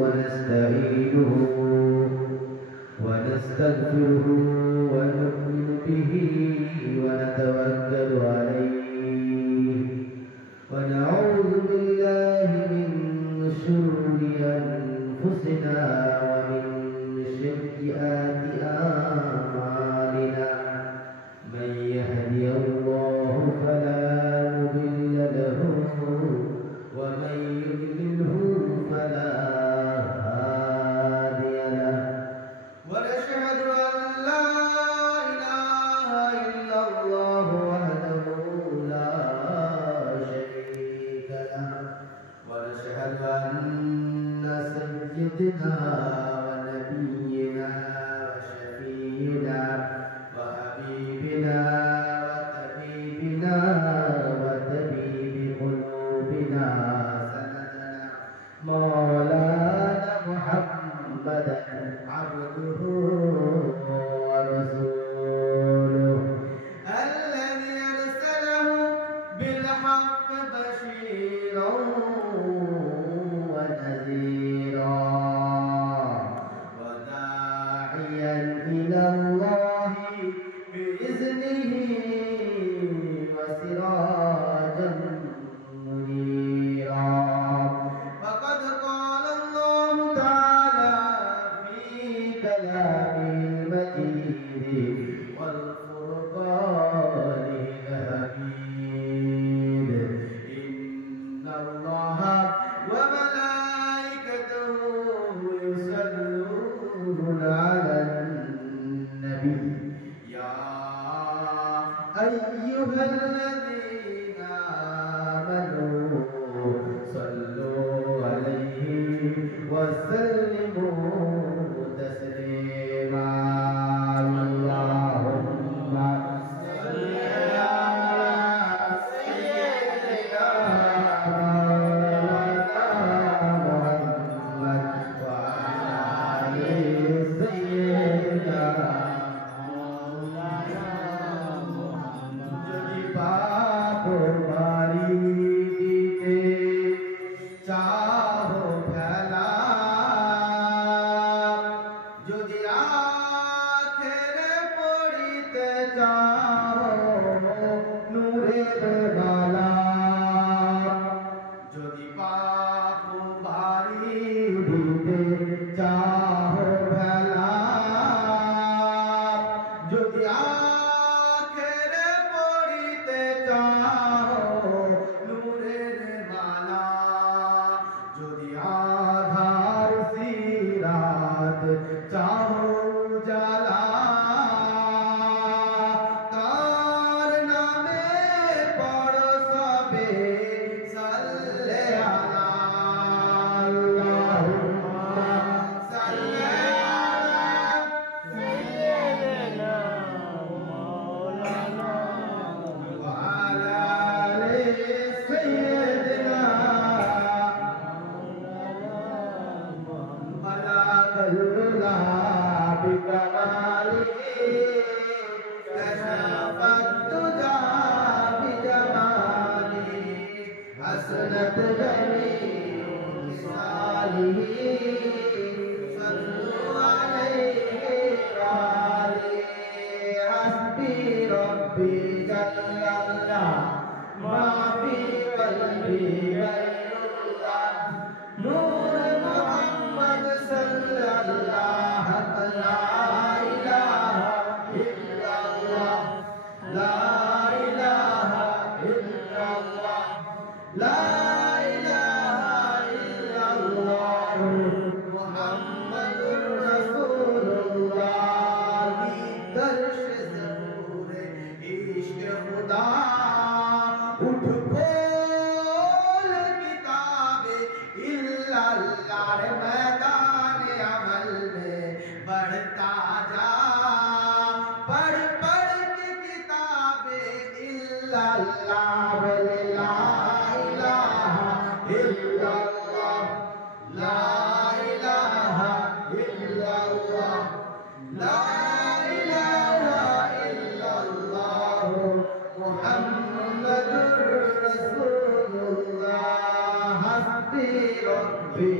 ونستعينه ونستغفره ونؤمن به ونتوكل عليه ونعوذ بالله من شرور أنفسنا ومن سيئات أعمالنا من يهدي الله فلا مضل له ومن يضلله فلا هادي له ونشهد أن لا إله إلا الله وحده لا شريك له ونشهد أن سيدنا ونبينا وشفينا وحبيبنا وطبيبنا وطبيب قلوبنا مولانا محمدا عبده ورسوله الذي أرسله بالحق بشيرا ونذيرا وداعيا إلى الله بإذنه وسراجا منيرا فقد قال الله تعالى في كلامه المجيد والفرقان الحميد إن الله وملائكته يصلون على النبي يا أيها الذين آمنوا صلوا عليه وسلموا تسليما اللهم صل على سيدنا محمد وعلى آل سيدنا যদি পাপ ভারী দিতে চাও ফেলা যদি আখেরে পড়িতে চাও নূরের বালা যদি পাপ ভারী দিতে চাও ফেলা যদি আখেরে পড়িতে চাও নূরের বালা যদি আধার সিরাত চাও জালা তার নামে পড় সবে সাল্লে আলা আল্লাহুম্মা সাল্লি আলা সাইয়্যিদিনা মাওলানা ওয়া আলা আলি সাইয়্যিদিনা বলাগল্লা বিকমালিহি كشفت الدجى بجماله حسنت جميع خصاله صلوا عليه وآله حسبي ربي جل الله ما في قلبي غير الله نور محمد صلى الله لا إله إلا الله لا إله إلا الله لا إله إلا الله محمد رسول الله درش ज़रूर इश्क़ खुदा उठ खोल किताबे इल्लल्लाह मैदान अमल में बढ़ता जा पढ़ पढ़ के किताबे इल्लल्लाह ला इलाहा इल्लल्लाह ला इलाहा इल्लल्लाह ला इलाहा इल्लल्लाह मुहम्मदुर रसूलुल्लाह हस्बी रब्बी